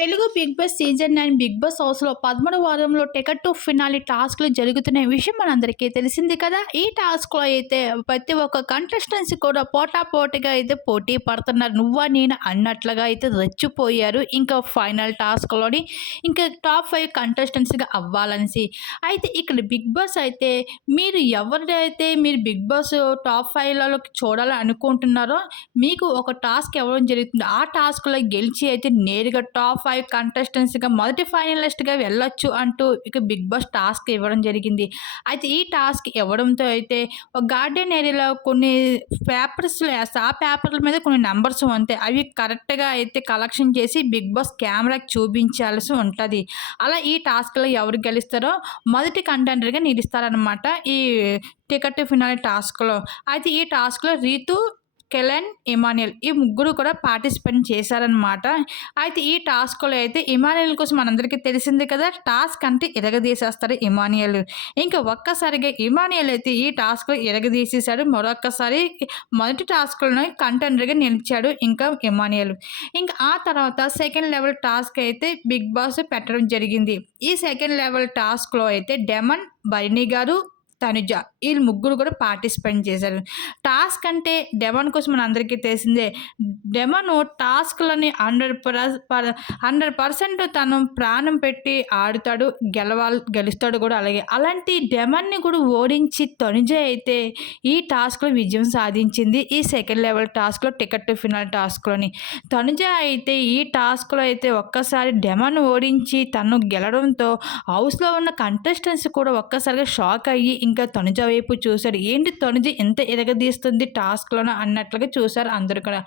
Telugu Bigg Boss season nine Bigg Boss హౌస్లో పదమూడు వారంలో టికెట్ టు ఫినాలి టాస్క్లు జరుగుతున్న విషయం మనందరికీ తెలిసింది కదా. ఈ టాస్క్లో అయితే ప్రతి ఒక్క కంటెస్టెన్సీ కూడా పోటాపోటీగా అయితే పోటీ పడుతున్నారు. నువ్వా నేను అన్నట్లుగా అయితే రెచ్చిపోయారు. ఇంకా ఫైనల్ టాస్క్లోని ఇంకా టాప్ ఫైవ్ కంటెస్టెన్సీగా అవ్వాలనేసి. అయితే ఇక్కడ బిగ్ బాస్ అయితే మీరు ఎవరైతే మీరు బిగ్ బాస్ టాప్ ఫైవ్లలోకి చూడాలని అనుకుంటున్నారో మీకు ఒక టాస్క్ ఇవ్వడం జరుగుతుంది. ఆ టాస్క్లో గెలిచి అయితే నేరుగా టాప్ ఫైవ్ కంటెస్టెంట్స్గా మొదటి ఫైనలిస్ట్గా వెళ్ళొచ్చు అంటూ ఇక బిగ్ బాస్ టాస్క్ ఇవ్వడం జరిగింది. అయితే ఈ టాస్క్ ఇవ్వడంతో అయితే ఒక గార్డెన్ ఏరియాలో కొన్ని పేపర్స్ వేస్తే ఆ పేపర్ల మీద కొన్ని నెంబర్స్ ఉంటాయి. అవి కరెక్ట్గా అయితే కలెక్షన్ చేసి బిగ్ బాస్ కెమెరాకి చూపించాల్సి ఉంటుంది. అలా ఈ టాస్క్లో ఎవరు గెలుస్తారో మొదటి కంటెంటర్గా నిలుస్తారనమాట ఈ టికెట్ ఫినాలి టాస్క్లో అయితే ఈ టాస్క్లో రీతు కెలెన్ ఇమానియల్ ఈ ముగ్గురు కూడా పార్టిసిపేట్ చేశారనమాట అయితే ఈ టాస్క్లో అయితే ఇమానియల్ కోసం మనందరికీ తెలిసింది కదా టాస్క్ అంటే ఇరగదీసేస్తారు ఇమానియల్ ఇంకా ఒక్కసారిగా ఇమానియల్ అయితే ఈ టాస్క్లో ఎరగదీసేశాడు మరొక్కసారి మొదటి టాస్క్లోనే కంటెండర్గా నిలిచాడు ఇంకా ఇమానియల్ ఇంకా ఆ తర్వాత సెకండ్ లెవెల్ టాస్క్ అయితే బిగ్ బాస్ పెట్టడం జరిగింది. ఈ సెకండ్ లెవెల్ టాస్క్లో అయితే డెమన్ బరిణి గారు తనుజ. వీళ్ళు ముగ్గురు కూడా పార్టిసిపేట్ చేశారు. టాస్క్ అంటే డెమన్ కోసం మన అందరికీ తెలిసిందే. డెమన్ టాస్క్లని హండ్రెడ్ పర్ హండ్రెడ్ పర్సెంట్ తను ప్రాణం పెట్టి ఆడుతాడు గెలవాలి గెలుస్తాడు కూడా అలాగే. అలాంటి డెమన్ని కూడా ఓడించి తనుజ అయితే ఈ టాస్క్లో విజయం సాధించింది. ఈ సెకండ్ లెవెల్ టాస్క్లో టికెట్ టు ఫినల్ టాస్క్లోని. తనుజ అయితే ఈ టాస్క్లో అయితే ఒక్కసారి డెమన్ ఓడించి తను గెలడంతో హౌస్లో ఉన్న కంటెస్టెంట్స్ కూడా ఒక్కసారిగా షాక్ అయ్యి ఇంకా తనుజ వైపు చూశారు ఏంటి తనుజ ఎంత ఎదగదీస్తుంది టాస్క్లను అన్నట్లుగా చూశారు అందరూ కూడా.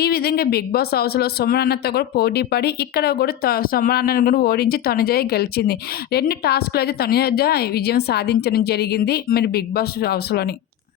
ఈ విధంగా బిగ్ బాస్ హౌస్లో సుమనన్నతో కూడా పోటీ పడి ఇక్కడ కూడా సుమనన్నను కూడా ఓడించి తనుజ గెలిచింది. రెండు టాస్క్లు అయితే తనుజ విజయం సాధించడం జరిగింది మరి బిగ్ బాస్ హౌస్లోని.